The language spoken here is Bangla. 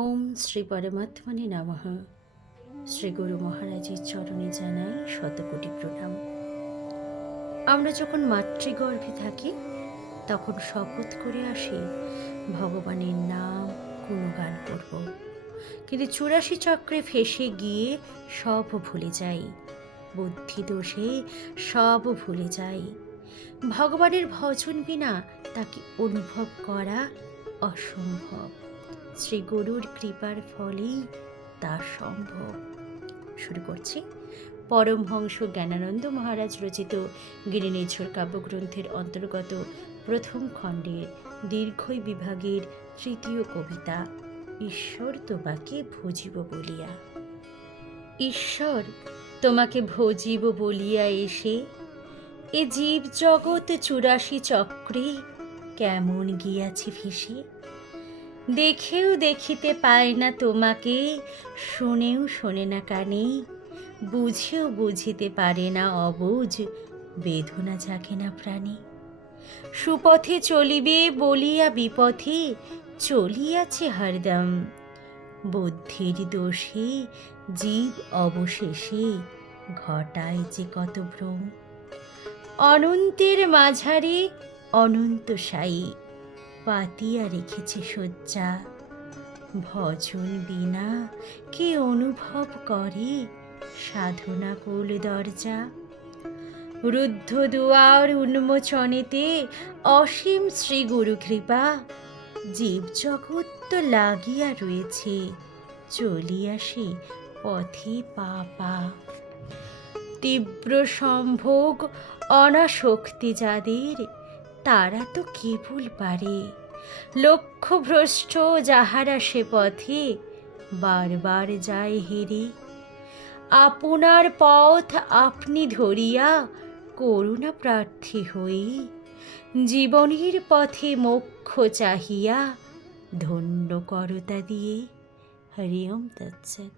ওম শ্রী পরমাত্মনে নমঃ। শ্রী গুরু মহারাজের চরণে জানাই শতকোটি প্রণাম। আমরা যখন মাতৃগর্ভে থাকি তখন শপথ করে আসি ভগবানের নাম গুণগান করব, কিন্তু ৮৪ চক্রে ফেঁসে গিয়ে সব ভুলে যাই, বুদ্ধি দোষে সব ভুলে যাই। ভগবানের ভজন বিনা তাকে অনুভব করা অসম্ভব। শ্রী গুরুর কৃপার ফলেই তা সম্ভব। শুরু করছি পরমহংস জ্ঞানানন্দ মহারাজ রচিত গিরিনেছর কাব্যগ্রন্থের অন্তর্গত প্রথম খণ্ডের দীর্ঘই বিভাগের তৃতীয় কবিতা, ঈশ্বর তোমাকে ভজিব বলিয়া। ঈশ্বর তোমাকে ভজিব বলিয়া এসে এ জীব জগৎ ৮৪ চক্রে কেমন গিয়াছে ভেসে। দেখেও দেখিতে পায় না তোমাকে, শুনেও শোনে না কানে, বুঝেও বুঝিতে পারে না অবুঝ, বেদনা জাগে না প্রাণে। সুপথে চলিবে বলিয়া বিপথে চলিয়াছে হরদম, বুদ্ধির দোষে জীব অবশেষে ঘটায় যে কত ভ্রম। অনন্তের মাঝারে অনন্ত সায়ী পাতিয়া রেখেছে শয্যা, ভজন বিনা কে অনুভব করে সাধনা কুল দরজা। রুদ্ধ দুয়ার উন্মোচনেতে অসীম শ্রী গুরু কৃপা, জীব জগৎ তো লাগিয়া রয়েছে চলিয়াসে পথে পা পা। তীব্র সম্ভোগ অনাসক্তি যাদের, তারা তো কেবল পারে লক্ষ্যভ্রষ্ট যাহারা সে পথে বারবার যায় হেরে। আপনার পথ আপনি ধরিয়া করুণা প্রার্থী হই, জীবনের পথে মোক্ষ চাহিয়া ধন্য করতা দিয়ে। হরি ওম তৎসৎ।